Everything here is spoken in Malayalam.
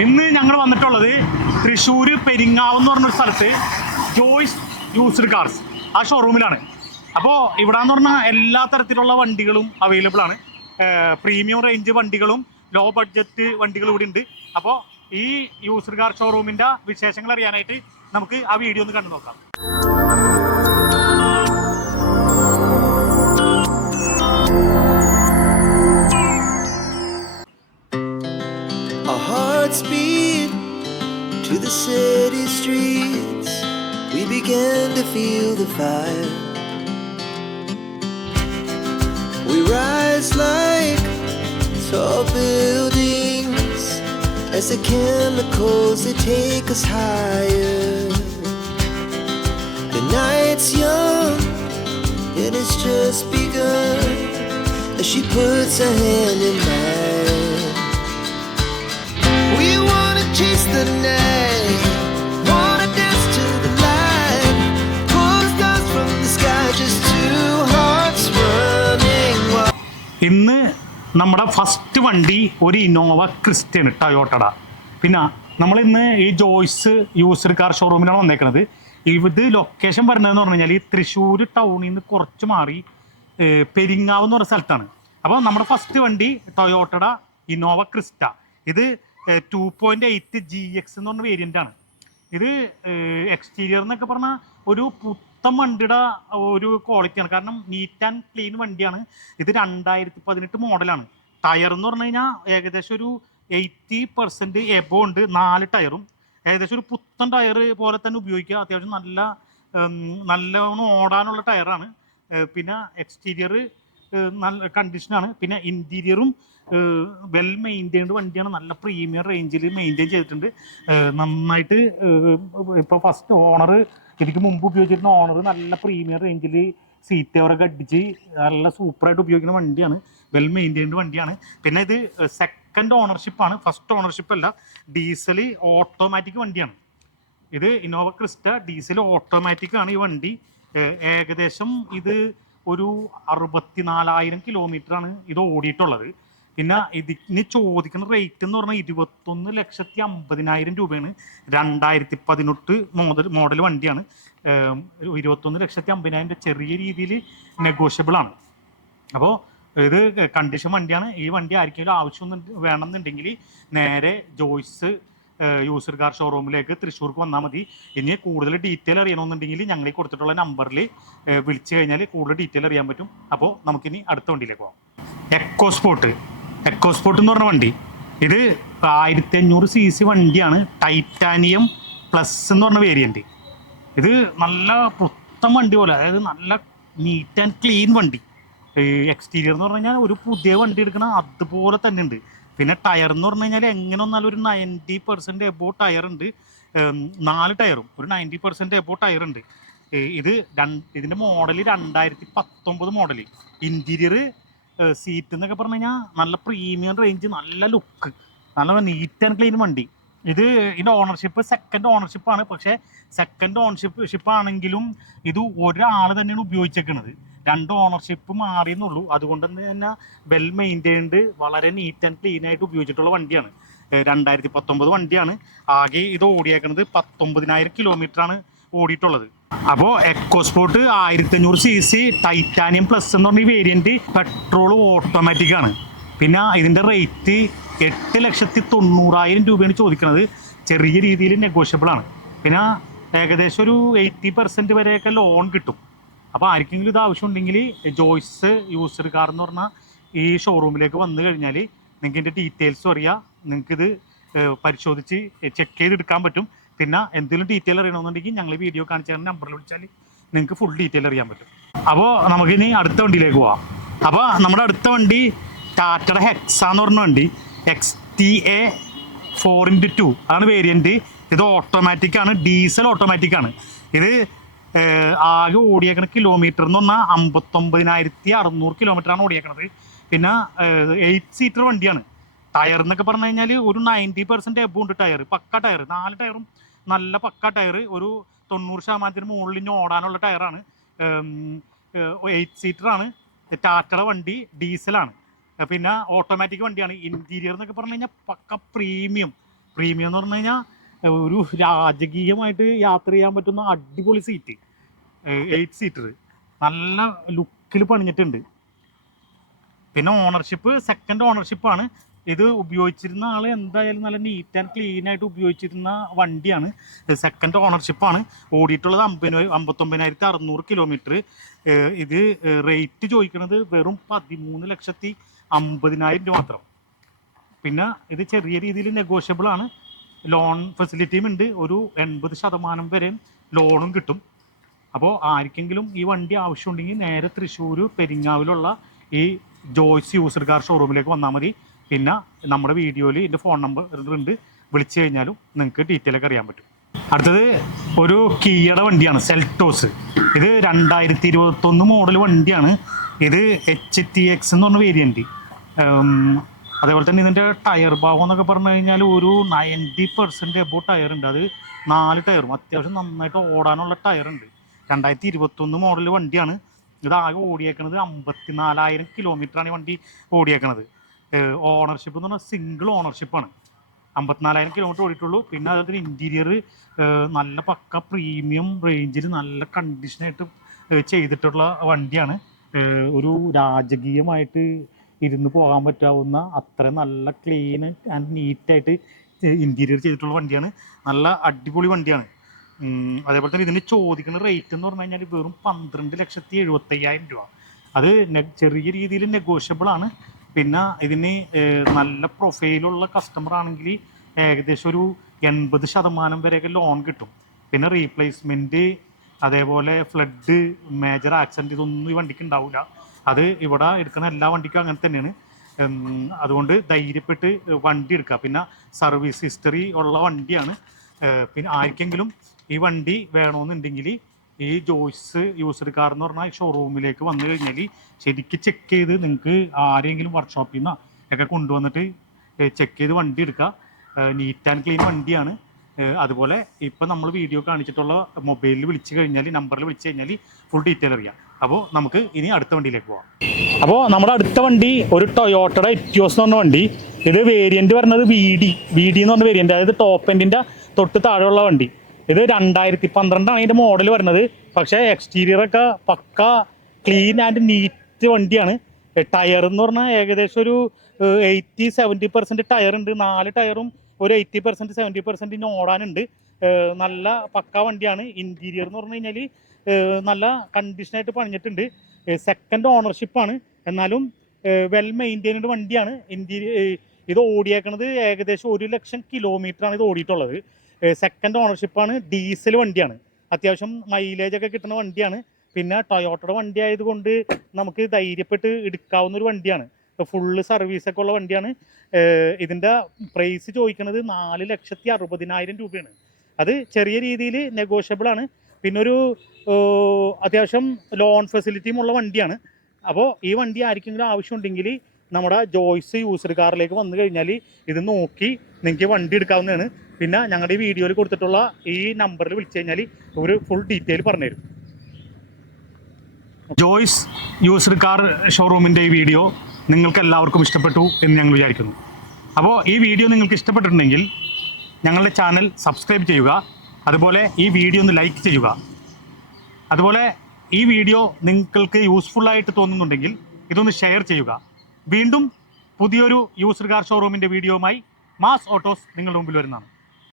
ഇന്ന് ഞങ്ങൾ വന്നിട്ടുള്ളത് തൃശ്ശൂർ പെരിങ്ങാവ് എന്ന് പറഞ്ഞൊരു സ്ഥലത്ത് ജോയ്സ് യൂസ്ഡ് കാർസ് ആ ഷോറൂമിലാണ്. അപ്പോൾ ഇവിടെ എന്ന് പറഞ്ഞാൽ എല്ലാ തരത്തിലുള്ള വണ്ടികളും അവൈലബിൾ ആണ്. പ്രീമിയം റേഞ്ച് വണ്ടികളും ലോ ബഡ്ജറ്റ് വണ്ടികളും ഇവിടെ ഉണ്ട്. അപ്പോൾ ഈ യൂസ്ഡ് കാർ ഷോറൂമിൻ്റെ വിശേഷങ്ങൾ അറിയാനായിട്ട് നമുക്ക് ആ വീഡിയോ ഒന്ന് കണ്ടു നോക്കാം. Speed to the city streets, we began to feel the fire. We rise like tall buildings as the chemicals they take us higher. The night's young and it's just begun as she puts her hand in mine. Chase the night, wanna dance to the light, pull stars from the sky, just two hearts running wild. ഇന്ന് നമ്മുടെ ഫസ്റ്റ് വണ്ടി ഒരു ഇന്നോവ ക്രിസ്റ്റയാണ്, ടൊയോട്ടയുടെ. പിന്നെ നമ്മളിന്ന് ഈ ജോയ്സ് യൂസ്ഡ് കാർ ഷോറൂമിലാണ് വന്നേക്കുന്നത്. ഇത് ലൊക്കേഷൻ പറഞ്ഞതെന്ന് പറഞ്ഞു കഴിഞ്ഞാൽ ഈ തൃശ്ശൂർ ടൗണിൽ നിന്ന് കുറച്ച് മാറി പെരിങ്ങാവ് എന്ന് പറഞ്ഞ സ്ഥലത്താണ്. അപ്പോൾ നമ്മുടെ ഫസ്റ്റ് വണ്ടി ടൊയോട്ടയുടെ ഇന്നോവ ക്രിസ്റ്റ. ഇത് 2.8 GX എന്ന് പറഞ്ഞ വേരിയൻ്റ് ആണ്. ഇത് എക്സ്റ്റീരിയർ എന്നൊക്കെ പറഞ്ഞാൽ ഒരു പുത്തൻ വണ്ടിയുടെ ഒരു ക്വാളിറ്റിയാണ്. കാരണം നീറ്റ് ആൻഡ് ക്ലീൻ വണ്ടിയാണ്. ഇത് 2018 മോഡലാണ്. ടയർ എന്ന് പറഞ്ഞു കഴിഞ്ഞാൽ ഏകദേശം ഒരു 80% എബോ ഉണ്ട്. 4 ടയറും ഏകദേശം ഒരു പുത്തൻ ടയർ പോലെ തന്നെ ഉപയോഗിക്കുക. അത്യാവശ്യം നല്ലോണം ഓടാനുള്ള ടയറാണ്. പിന്നെ എക്സ്റ്റീരിയർ നല്ല കണ്ടീഷനാണ്. പിന്നെ ഇൻറ്റീരിയറും വെൽ മെയിൻറ്റൈൻഡ് വണ്ടിയാണ്. നല്ല പ്രീമിയം റേഞ്ചിൽ മെയിൻറ്റെയിൻ ചെയ്തിട്ടുണ്ട്. നന്നായിട്ട് ഇപ്പോൾ ഫസ്റ്റ് ഓണർ ഇതിക്ക് മുമ്പ് ഉപയോഗിച്ചിരുന്ന ഓണർ നല്ല പ്രീമിയം റേഞ്ചിൽ സീറ്റ് കവറൊക്കെ അടിച്ച് നല്ല സൂപ്പറായിട്ട് ഉപയോഗിക്കുന്ന വണ്ടിയാണ്. വെൽ മെയിൻറ്റൈൻഡ് വണ്ടിയാണ്. പിന്നെ ഇത് സെക്കൻഡ് ഓണർഷിപ്പാണ്, ഫസ്റ്റ് ഓണർഷിപ്പ് അല്ല. ഡീസൽ ഓട്ടോമാറ്റിക് വണ്ടിയാണ്. ഇത് ഇന്നോവ ക്രിസ്റ്റ ഡീസൽ ഓട്ടോമാറ്റിക് ആണ് ഈ വണ്ടി. ഏകദേശം ഇത് ഒരു 64,000 കിലോമീറ്ററാണ് ഇത് ഓടിയിട്ടുള്ളത്. പിന്നെ ഇതിന് ചോദിക്കുന്ന റേറ്റ് എന്ന് പറഞ്ഞാൽ 21,50,000 രൂപയാണ്. 2018 മോഡൽ വണ്ടിയാണ്. 21,50,000 ചെറിയ രീതിയിൽ നെഗോഷ്യബിൾ ആണ്. അപ്പോൾ ഇത് കണ്ടീഷൻ വണ്ടിയാണ്. ഈ വണ്ടി ആർക്കെങ്കിലും ആവശ്യം വേണമെന്നുണ്ടെങ്കിൽ നേരെ ജോയ്സ് യൂസ്ഡ് കാർ ഷോറൂമിലേക്ക് തൃശ്ശൂർക്ക് വന്നാൽ മതി. ഇനി കൂടുതൽ ഡീറ്റെയിൽ അറിയണമെന്നുണ്ടെങ്കിൽ ഞങ്ങൾ കൊടുത്തിട്ടുള്ള നമ്പറിൽ വിളിച്ചു കഴിഞ്ഞാൽ കൂടുതൽ ഡീറ്റെയിൽ അറിയാൻ പറ്റും. അപ്പോൾ നമുക്കിനി അടുത്ത വണ്ടിയിലേക്ക് പോകാം. എക്കോസ്പോർട്ട് എന്ന് പറഞ്ഞ വണ്ടി. ഇത് 1500 cc വണ്ടിയാണ്. ടൈറ്റാനിയം പ്ലസ് എന്ന് പറഞ്ഞ വേരിയൻറ്റ്. ഇത് നല്ല പുത്തൻ വണ്ടി പോലെ, അതായത് നല്ല നീറ്റ് ആൻഡ് ക്ലീൻ വണ്ടി. എക്സ്റ്റീരിയർ എന്ന് പറഞ്ഞു കഴിഞ്ഞാൽ ഒരു പുതിയ വണ്ടി എടുക്കണം അതുപോലെ തന്നെ ഉണ്ട്. പിന്നെ ടയർ എന്ന് പറഞ്ഞു കഴിഞ്ഞാൽ എങ്ങനെ വന്നാലും ഒരു 90% എബോ ടയർ ഉണ്ട്. 4 ടയറും ഒരു 90% എബോ ടയർ ഉണ്ട്. ഇതിൻ്റെ മോഡൽ 2019 മോഡൽ. ഇൻറ്റീരിയർ സീറ്റ് എന്നൊക്കെ പറഞ്ഞു കഴിഞ്ഞാൽ നല്ല പ്രീമിയം റേഞ്ച്, നല്ല ലുക്ക്, നല്ല നീറ്റ് ആൻഡ് ക്ലീൻ വണ്ടി. ഇതിൻ്റെ ഓണർഷിപ്പ് സെക്കൻഡ് ഓണർഷിപ്പാണ്. പക്ഷേ സെക്കൻഡ് ഓണർഷിപ്പ് ആണെങ്കിലും ഇത് ഒരാൾ തന്നെയാണ് ഉപയോഗിച്ചേക്കുന്നത്. 2 ഓണർഷിപ്പ് മാറിയെന്നുള്ളൂ. അതുകൊണ്ട് തന്നെ വെൽ മെയിൻറ്റൈൻഡ്, വളരെ നീറ്റ് ആൻഡ് ക്ലീൻ ആയിട്ട് ഉപയോഗിച്ചിട്ടുള്ള വണ്ടിയാണ്. 2019 വണ്ടിയാണ്. ആകെ ഇത് ഓടിയേക്കുന്നത് 19,000 കിലോമീറ്ററാണ് ഓടിയിട്ടുള്ളത്. അപ്പോൾ എക്കോസ്പോർട്ട് 1500 cc ടൈറ്റാനിയം പ്ലസ് എന്ന് പറഞ്ഞ വേരിയൻറ്റ് പെട്രോൾ ഓട്ടോമാറ്റിക് ആണ്. പിന്നെ ഇതിൻ്റെ റേറ്റ് 8,90,000 രൂപയാണ് ചോദിക്കുന്നത്. ചെറിയ രീതിയിൽ നെഗോഷ്യബിൾ ആണ്. പിന്നെ ഏകദേശം ഒരു 80% വരെയൊക്കെ ലോൺ കിട്ടും. അപ്പോൾ ആർക്കെങ്കിലും ഇത് ആവശ്യമുണ്ടെങ്കിൽ ജോയ്സ് യൂസ്ഡ് കാർ എന്ന് പറഞ്ഞാൽ ഈ ഷോറൂമിലേക്ക് വന്നു കഴിഞ്ഞാൽ നിങ്ങൾക്ക് ഇതിൻ്റെ ഡീറ്റെയിൽസും അറിയാം. നിങ്ങൾക്കിത് പരിശോധിച്ച് ചെക്ക് ചെയ്തെടുക്കാൻ പറ്റും. പിന്നെ എന്തെങ്കിലും ഡീറ്റെയിൽ അറിയണമെന്നുണ്ടെങ്കിൽ ഞങ്ങൾ വീഡിയോ കാണിച്ച നമ്പറിൽ വിളിച്ചാൽ നിങ്ങൾക്ക് ഫുൾ ഡീറ്റെയിൽ അറിയാൻ പറ്റും. അപ്പോൾ നമുക്കിനി അടുത്ത വണ്ടിയിലേക്ക് പോവാം. അപ്പോൾ നമ്മുടെ അടുത്ത വണ്ടി ടാറ്റയുടെ ഹെക്സ എന്ന് പറഞ്ഞ വണ്ടി. XTA 4x2 ആണ് വേരിയൻറ്റ്. ഇത് ഓട്ടോമാറ്റിക്കാണ്, ഡീസൽ ഓട്ടോമാറ്റിക്കാണ്. ഇത് ആകെ ഓടിയേക്കണ കിലോമീറ്റർ എന്ന് പറഞ്ഞാൽ 59,600 കിലോമീറ്ററാണ് ഓടിയേക്കണത്. പിന്നെ 8 സീറ്റർ വണ്ടിയാണ്. ടയർ എന്നൊക്കെ പറഞ്ഞു കഴിഞ്ഞാൽ ഒരു 90% എബോ ഉണ്ട് ടയർ. പക്ക ടയർ, 4 ടയറും നല്ല പക്ക ടയർ. ഒരു 90% മുകളിൽ ഓടാനുള്ള ടയറാണ്. 8 സീറ്ററാണ്. ടാറ്റയുടെ വണ്ടി ഡീസലാണ്. പിന്നെ ഓട്ടോമാറ്റിക് വണ്ടിയാണ്. ഇൻറ്റീരിയർ എന്നൊക്കെ പറഞ്ഞു കഴിഞ്ഞാൽ പക്ക പ്രീമിയം പ്രീമിയം എന്ന് പറഞ്ഞു കഴിഞ്ഞാൽ ഒരു രാജകീയമായിട്ട് യാത്ര ചെയ്യാൻ പറ്റുന്ന അടിപൊളി സീറ്റ്, 8 സീറ്റർ നല്ല ലുക്കിൽ പണിഞ്ഞിട്ടുണ്ട്. പിന്നെ ഓണർഷിപ്പ് സെക്കൻഡ് ഓണർഷിപ്പാണ്. ഇത് ഉപയോഗിച്ചിരുന്ന ആൾ എന്തായാലും നല്ല നീറ്റ് ആൻഡ് ക്ലീൻ ആയിട്ട് ഉപയോഗിച്ചിരുന്ന വണ്ടിയാണ്. സെക്കൻഡ് ഓണർഷിപ്പാണ്. ഓടിയിട്ടുള്ളത് 59,600 കിലോമീറ്റർ. ഇത് റേറ്റ് ചോദിക്കുന്നത് വെറും 13,50,000 രൂപ മാത്രം. പിന്നെ ഇത് ചെറിയ രീതിയിൽ നെഗോഷ്യബിൾ ആണ്. ലോൺ ഫെസിലിറ്റിയും ഉണ്ട്. ഒരു 80% വരെ ലോണും കിട്ടും. അപ്പോൾ ആർക്കെങ്കിലും ഈ വണ്ടി ആവശ്യമുണ്ടെങ്കിൽ നേരെ തൃശ്ശൂർ പെരിങ്ങാവിലുള്ള ഈ ജോയ്സ് യൂസ്ഡ് കാർ ഷോറൂമിലേക്ക് വന്നാൽ മതി. പിന്നെ നമ്മുടെ വീഡിയോയിൽ എൻ്റെ ഫോൺ നമ്പർ ഉണ്ട്, വിളിച്ചു കഴിഞ്ഞാലും നിങ്ങൾക്ക് ഡീറ്റെയിൽ ഒക്കെ അറിയാൻ പറ്റും. അടുത്തത് ഒരു കിയയുടെ വണ്ടിയാണ്, സെൽറ്റോസ്. ഇത് 2021 മോഡൽ വണ്ടിയാണ്. ഇത് HTX എന്ന് പറഞ്ഞ വേരിയൻറ്റ്. അതേപോലെ തന്നെ ഇതിൻ്റെ ടയർ ഭാഗം എന്നൊക്കെ പറഞ്ഞു കഴിഞ്ഞാൽ ഒരു 90% എബോവ് ടയർ ഉണ്ട്. അത് 4 ടയറും അത്യാവശ്യം നന്നായിട്ട് ഓടാനുള്ള ടയറുണ്ട്. 2021 മോഡൽ വണ്ടിയാണ്. ഇത് ആകെ ഓടിയേക്കണത് 54,000 കിലോമീറ്ററാണ് ഈ വണ്ടി ഓടിയേക്കണത്. ഓണർഷിപ്പ് എന്ന് പറഞ്ഞാൽ സിംഗിൾ ഓണർഷിപ്പാണ്. 54,000 കിലോമീറ്റർ ഓടിയിട്ടുള്ളൂ. പിന്നെ അതുപോലെ ഇൻറ്റീരിയർ നല്ല പക്ക പ്രീമിയം റേഞ്ചിൽ നല്ല കണ്ടീഷനായിട്ട് ചെയ്തിട്ടുള്ള വണ്ടിയാണ്. ഒരു രാജകീയമായിട്ട് ഇരുന്ന് പോകാൻ പറ്റാവുന്ന അത്ര നല്ല ക്ലീൻ ആൻഡ് നീറ്റായിട്ട് ഇൻറ്റീരിയർ ചെയ്തിട്ടുള്ള വണ്ടിയാണ്. നല്ല അടിപൊളി വണ്ടിയാണ്. അതേപോലെ തന്നെ ഇതിന് ചോദിക്കുന്ന റേറ്റ് എന്ന് പറഞ്ഞു കഴിഞ്ഞാൽ വെറും 12,75,000 രൂപ. അത് ചെറിയ രീതിയിൽ നെഗോഷ്യബിൾ ആണ്. പിന്നെ ഇതിന് നല്ല പ്രൊഫൈലുള്ള കസ്റ്റമർ ആണെങ്കിൽ ഏകദേശം ഒരു 80% വരെയൊക്കെ ലോൺ കിട്ടും. പിന്നെ റീപ്ലേസ്മെൻറ്റ്, അതേപോലെ ഫ്ലഡ്, മേജർ ആക്സിഡൻറ്റ് ഇതൊന്നും ഈ വണ്ടിക്ക് ഉണ്ടാവില്ല. അത് ഇവിടെ എടുക്കുന്ന എല്ലാ വണ്ടിക്കും അങ്ങനെ തന്നെയാണ്. അതുകൊണ്ട് ധൈര്യപ്പെട്ട് വണ്ടി എടുക്കുക. പിന്നെ സർവീസ് ഹിസ്റ്ററി ഉള്ള വണ്ടിയാണ്. പിന്നെ ആർക്കെങ്കിലും ഈ വണ്ടി വേണമെന്നുണ്ടെങ്കിൽ ഈ ജോയ്സ് യൂസ്ഡ് കാർ എന്ന് പറഞ്ഞാൽ ഷോറൂമിലേക്ക് വന്നു കഴിഞ്ഞാൽ ശരിക്കും ചെക്ക് ചെയ്ത് നിങ്ങൾക്ക് ആരെങ്കിലും വർക്ക്ഷോപ്പിൽ നിന്ന് ഒക്കെ കൊണ്ടുവന്നിട്ട് ചെക്ക് ചെയ്ത് വണ്ടി എടുക്കുക. നീറ്റ് ആൻഡ് ക്ലീൻ വണ്ടിയാണ്. അതുപോലെ ഇപ്പം നമ്മൾ വീഡിയോ കാണിച്ചിട്ടുള്ള മൊബൈലിൽ വിളിച്ചു കഴിഞ്ഞാൽ, നമ്പറിൽ വിളിച്ചു കഴിഞ്ഞാൽ ഫുൾ ഡീറ്റെയിൽ അറിയാം. അപ്പോൾ നമുക്ക് ഇനി അടുത്ത വണ്ടിയിലേക്ക് പോകാം. അപ്പോൾ നമ്മുടെ അടുത്ത വണ്ടി ഒരു ടൊയോട്ടയുടെ എറ്റിയോസ് എന്ന് പറഞ്ഞ വണ്ടി. ഇത് വേരിയൻറ്റ് പറഞ്ഞത് VD എന്ന് പറഞ്ഞ വേരിയൻറ്റ്, അതായത് ടോപ്പ് എൻഡിൻ്റെ തൊട്ട് താഴെയുള്ള വണ്ടി. ഇത് 2012 ഇതിൻ്റെ മോഡൽ വരുന്നത്. പക്ഷേ എക്സ്റ്റീരിയറൊക്കെ പക്ക ക്ലീൻ ആൻഡ് നീറ്റ് വണ്ടിയാണ്. ടയർ എന്ന് പറഞ്ഞാൽ ഏകദേശം ഒരു 80-70% ടയർ ഉണ്ട്. 4 ടയറും ഒരു 80%-70% ഇനി ഓടാനുണ്ട്. നല്ല പക്ക വണ്ടിയാണ്. ഇൻറ്റീരിയർ എന്ന് പറഞ്ഞു കഴിഞ്ഞാൽ നല്ല കണ്ടീഷനായിട്ട് പണിഞ്ഞിട്ടുണ്ട്. സെക്കൻഡ് ഓണർഷിപ്പാണ്. എന്നാലും വെൽ മെയിൻറ്റൈൻഡ് വണ്ടിയാണ്. ഇത് ഓടിയേക്കണത് ഏകദേശം 1,00,000 കിലോമീറ്ററാണ് ഇത് ഓടിയിട്ടുള്ളത്. സെക്കൻഡ് ഓണർഷിപ്പാണ്. ഡീസൽ വണ്ടിയാണ്. അത്യാവശ്യം മൈലേജ് ഒക്കെ കിട്ടുന്ന വണ്ടിയാണ്. പിന്നെ ടൊയോട്ടയുടെ വണ്ടി ആയതുകൊണ്ട് നമുക്ക് ധൈര്യപ്പെട്ട് എടുക്കാവുന്ന ഒരു വണ്ടിയാണ്. ഫുള്ള് സർവീസൊക്കെ ഉള്ള വണ്ടിയാണ്. ഇതിൻ്റെ പ്രൈസ് ചോദിക്കുന്നത് 4,60,000 രൂപയാണ്. അത് ചെറിയ രീതിയിൽ നെഗോഷ്യബിളാണ്. പിന്നെ ഒരു അത്യാവശ്യം ലോൺ ഫെസിലിറ്റിയും ഉള്ള വണ്ടിയാണ്. അപ്പോൾ ഈ വണ്ടി ആർക്കെങ്കിലും ആവശ്യമുണ്ടെങ്കിൽ നമ്മുടെ ജോയ്സ് യൂസ്ഡ് കാറിലേക്ക് വന്നു കഴിഞ്ഞാൽ ഇത് നോക്കി നിങ്ങൾക്ക് വണ്ടി എടുക്കാവുന്നതാണ്. പിന്നെ ഞങ്ങളുടെ ഈ വീഡിയോയിൽ കൊടുത്തിട്ടുള്ള ഈ നമ്പറിൽ വിളിച്ചു കഴിഞ്ഞാൽ ഒരു ഫുൾ ഡീറ്റെയിൽ പറഞ്ഞുതരും. ജോയ്സ് യൂസ്ഡ് കാർ ഷോറൂമിൻ്റെ ഈ വീഡിയോ നിങ്ങൾക്ക് എല്ലാവർക്കും ഇഷ്ടപ്പെട്ടു എന്ന് ഞങ്ങൾ വിചാരിക്കുന്നു. അപ്പോൾ ഈ വീഡിയോ നിങ്ങൾക്ക് ഇഷ്ടപ്പെട്ടിട്ടുണ്ടെങ്കിൽ ഞങ്ങളുടെ ചാനൽ സബ്സ്ക്രൈബ് ചെയ്യുക. അതുപോലെ ഈ വീഡിയോ ഒന്ന് ലൈക്ക് ചെയ്യുക. അതുപോലെ ഈ വീഡിയോ നിങ്ങൾക്ക് യൂസ്ഫുള്ളായിട്ട് തോന്നുന്നുണ്ടെങ്കിൽ ഇതൊന്ന് ഷെയർ ചെയ്യുക. വീണ്ടും പുതിയൊരു യൂസ്ഡ് കാർ ഷോറൂമിൻ്റെ വീഡിയോയുമായി മാസ് ഓട്ടോസ് നിങ്ങളുടെ മുമ്പിൽ വരുന്നതാണ്.